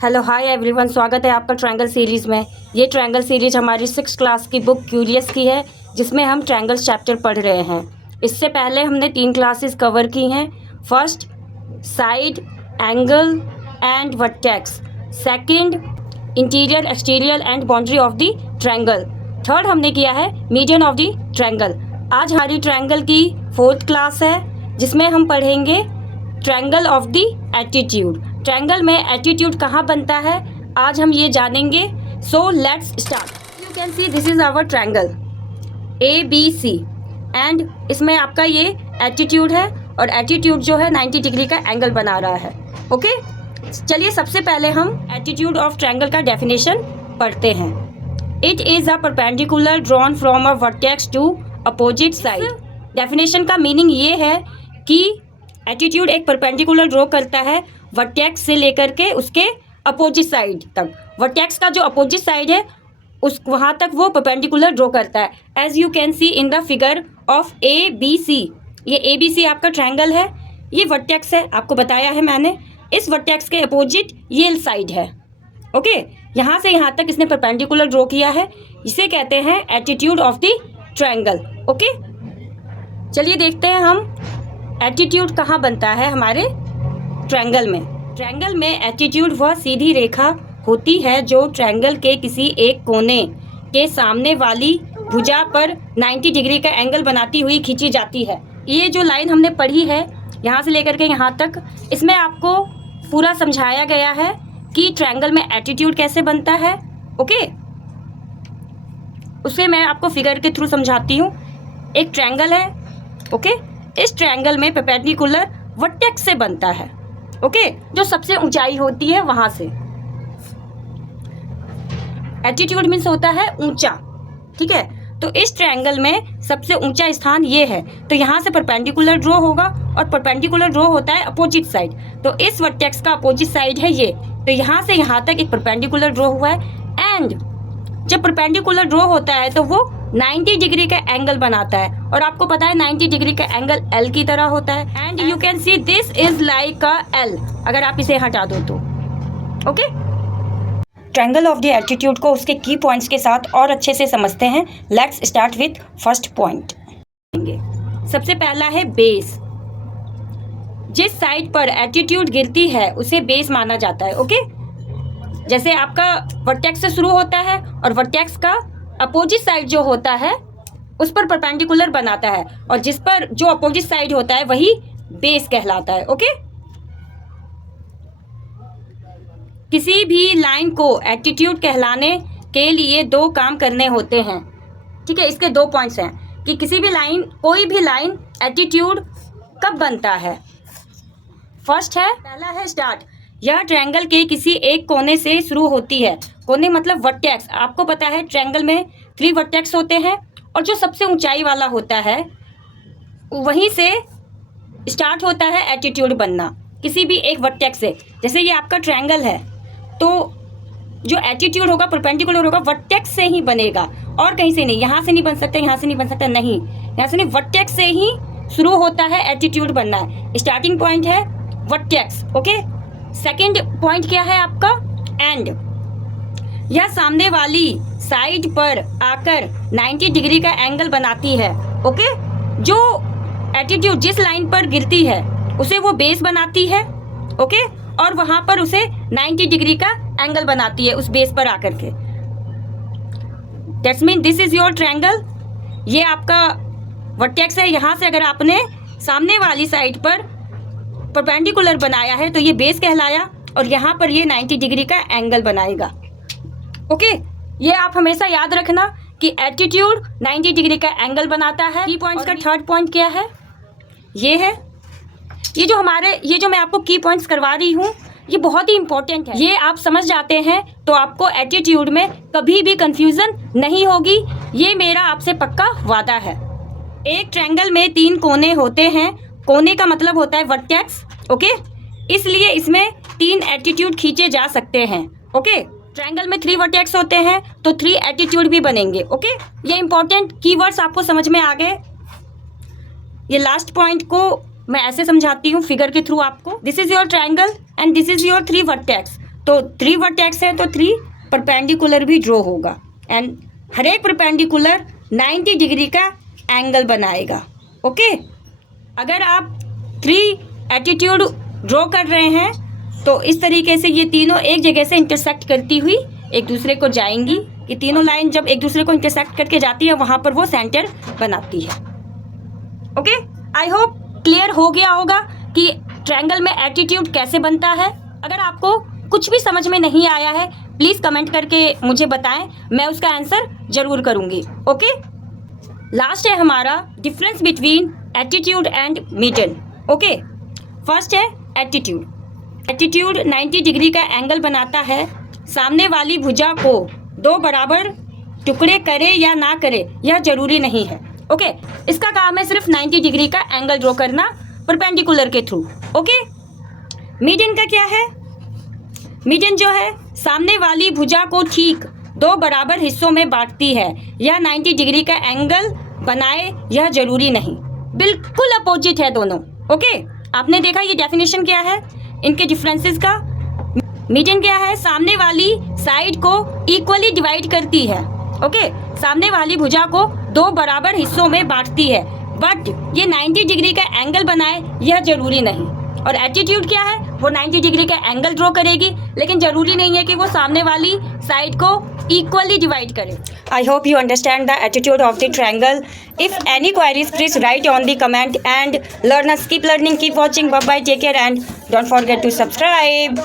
Hello hi everyone, स्वागत है आपका ट्रायंगल सीरीज़ में। ये ट्रायंगल सीरीज हमारी 6th क्लास की बुक क्यूरियस की है, जिसमें हम ट्रायंगल्स चैप्टर पढ़ रहे हैं। इससे पहले हमने 3 क्लासेस कवर की हैं। First, side, angle and vertex. Second, interior, exterior and boundary of the triangle. Third हमने किया है मीडियन ऑफ द ट्रायंगल। आज हमारी ट्रायंगल की 4th क्लास है, जिसमें हम पढ़ेंगे triangle of the attitude. Triangle में एटीट्यूड कहाँ बनता है, आज हम ये जानेंगे। So let's start. You can see this is our triangle ABC and इसमें आपका ये एटीट्यूड है और एटीट्यूड जो है 90 डिग्री का एंगल बना रहा है। ओके, चलिए सबसे पहले हम एटीट्यूड ऑफ ट्रायंगल का डेफिनेशन पढ़ते हैं। It is a perpendicular drawn from a vertex to opposite side. Definition का मीनिंग ये है कि एटीट्यूड एक परपेंडिकुलर ड्रॉ करता है वर्टेक्स से लेकर के उसके अपोजिट साइड तक। वर्टेक्स का जो अपोजिट साइड है उस वहाँ तक वो परपेंडिकुलर ड्रॉ करता है। As you can see in the figure of ABC। ये ABC आपका ट्रायंगल है, ये वर्टेक्स है, आपको बताया है मैंने। इस वर्टेक्स के अपोजिट ये साइड है। ओके, यहाँ से यहाँ तक इसने परपेंडिकुलर ड्रॉ किया है, इसे कहते हैं attitude of the triangle. Okay, चलिए देखते हैं हम एटीट्यूड कहाँ बनता है हमारे ट्रायंगल में। ट्रायंगल में एटीट्यूड वह सीधी रेखा होती है जो ट्रायंगल के किसी एक कोने के सामने वाली भुजा पर 90 डिग्री का एंगल बनाती हुई खींची जाती है। ये जो लाइन हमने पढ़ी है यहाँ से लेकर के यहाँ तक, इसमें आपको पूरा समझाया गया है कि ट्रायंगल में एटीट्यूड कैसे बनता है। ओके, उसे मैं आपको फिगर के थ्रू समझाती हूँ। एक ट्रायंगल है, ओके, इस ट्रायंगल में परपेंडिकुलर वर्टेक्स से बनता है। ओके, जो सबसे ऊंचाई होती है वहां से। एटीट्यूड मीन्स होता है ऊंचा, ठीक है। तो इस ट्रायंगल में सबसे ऊंचा स्थान ये है, तो यहाँ से परपेंडिकुलर ड्रॉ होगा और परपेंडिकुलर ड्रॉ होता है अपोजिट साइड। तो इस वर्टेक्स का अपोजिट साइड है ये, तो यहाँ से यहाँ तक एक परपेंडिकुलर ड्रॉ हुआ है। एंड जब परपेंडिकुलर ड्रॉ होता है तो वो 90 डिग्री का एंगल बनाता है, और आपको पता है 90 डिग्री का एंगल L की तरह होता है। And you can see this is like a L, अगर आप इसे हटा दो तो। Okay, triangle of the attitude को उसके की पॉइंट्स के साथ और अच्छे से समझते हैं। Let's start with first point. सबसे पहला है बेस। जिस साइड पर एटीट्यूड गिरती है उसे बेस माना जाता है। ओके, जैसे आपका वर्टेक्स से शुरू होता है और वर्टेक्स का अपोजिट साइड जो होता है उस पर परपेंडिकुलर बनाता है, और जिस पर जो अपोजिट साइड होता है वही बेस कहलाता है। ओके, किसी भी लाइन को एटीट्यूड कहलाने के लिए 2 काम करने होते हैं, ठीक है। इसके 2 पॉइंट्स हैं कि किसी भी लाइन, कोई भी लाइन एटीट्यूड कब बनता है। फर्स्ट है, पहला है स्टार्ट। यह ट्रायंगल के किसी एक कोने से शुरू होती है। कोने मतलब वर्टेक्स। आपको पता है ट्रायंगल में 3 वर्टेक्स होते हैं, और जो सबसे ऊंचाई वाला होता है वहीं से स्टार्ट होता है एटीट्यूड बनना, किसी भी एक वर्टेक्स से। जैसे ये आपका ट्रायंगल है, तो जो एटीट्यूड होगा परपेंडिकुलर होगा वर्टेक्स से ही बनेगा, और कहीं से नहीं। यहाँ से नहीं बन सकता, यहाँ से नहीं बन सकता, नहीं, यहाँ से नहीं, वर्टेक्स से ही शुरू होता है एटीट्यूड बनना है। स्टार्टिंग पॉइंट है वर्टेक्स। ओके, सेकेंड पॉइंट क्या है आपका, एंड। यह सामने वाली साइड पर आकर 90 डिग्री का एंगल बनाती है। ओके, जो एटीट्यूड जिस लाइन पर गिरती है उसे वो बेस बनाती है। ओके, और वहां पर उसे 90 डिग्री का एंगल बनाती है उस बेस पर आकर के। That's mean this is your triangle. ये आपका वर्टेक्स है, यहाँ से अगर आपने सामने वाली साइड पर परपेंडिकुलर बनाया है तो ये बेस कहलाया, और यहाँ पर ये 90 डिग्री का एंगल बनाएगा। ओके, ये आप हमेशा याद रखना कि एटीट्यूड 90 डिग्री का एंगल बनाता है। की पॉइंट्स का थर्ड पॉइंट क्या है, ये है, ये जो मैं आपको की पॉइंट्स करवा रही हूँ ये बहुत ही इंपॉर्टेंट है। ये आप समझ जाते हैं तो आपको एटीट्यूड में कभी भी कंफ्यूजन नहीं होगी, ये मेरा आपसे पक्का वादा है। एक ट्रायंगल में 3 कोने होते हैं। कोने का मतलब होता है वर्टेक्स। ओके, इसलिए इसमें 3 एटीट्यूड खींचे जा सकते हैं। ओके, ट्रायंगल में 3 वर्टेक्स होते हैं तो 3 एटीट्यूड भी बनेंगे। ओके, ये इंपॉर्टेंट कीवर्ड्स आपको समझ में आ गए। ये लास्ट पॉइंट को मैं ऐसे समझाती हूँ फिगर के थ्रू आपको। This is your triangle and this is your 3 vertex. तो 3 वर्टेक्स है तो 3 परपेंडिकुलर भी ड्रॉ होगा एंड हर एक परपेंडिकुलर 90 डिग्री का एंगल बनाएगा। ओके, अगर आप 3 एटीट्यूड ड्रॉ कर रहे हैं तो इस तरीके से ये तीनों एक जगह से इंटरसेक्ट करती हुई एक दूसरे को जाएंगी। ये तीनों लाइन जब एक दूसरे को इंटरसेक्ट करके जाती है वहाँ पर वो सेंटर बनाती है। ओके, आई होप क्लियर हो गया होगा कि ट्रायंगल में एटीट्यूड कैसे बनता है। अगर आपको कुछ भी समझ में नहीं आया है प्लीज़ कमेंट करके मुझे बताएं, मैं उसका आंसर ज़रूर करूँगी। ओके, लास्ट है हमारा difference between attitude and median. Okay, first है एटीट्यूड। एटीट्यूड 90 डिग्री का एंगल बनाता है। सामने वाली भुजा को 2 बराबर टुकड़े करे या ना करे यह जरूरी नहीं है। ओके, इसका काम है सिर्फ 90 डिग्री का एंगल ड्रॉ करना परपेंडिकुलर के थ्रू। ओके, मीडियन का क्या है? मीडियन जो है सामने वाली भुजा को ठीक 2 बराबर हिस्सों में बांटती है। यह 90 डिग्री का एंगल बनाए यह जरूरी नहीं, बिल्कुल अपोजिट है दोनों। ओके, आपने देखा ये डेफिनेशन क्या है इनके डिफरेंसेस का। मीडियन क्या है? सामने वाली साइड को इक्वली डिवाइड करती है। ओके, सामने वाली भुजा को 2 बराबर हिस्सों में बांटती है, बट ये 90 डिग्री का एंगल बनाए यह जरूरी नहीं। और एटीट्यूड क्या है? वो 90 डिग्री का एंगल ड्रॉ करेगी, लेकिन जरूरी नहीं है कि वो सामने वाली साइड को इक्वली डिवाइड करे। I hope you understand the attitude of the triangle. If any queries please write on the comment and learners keep learning, keep watching, bye bye, take care and don't forget to subscribe.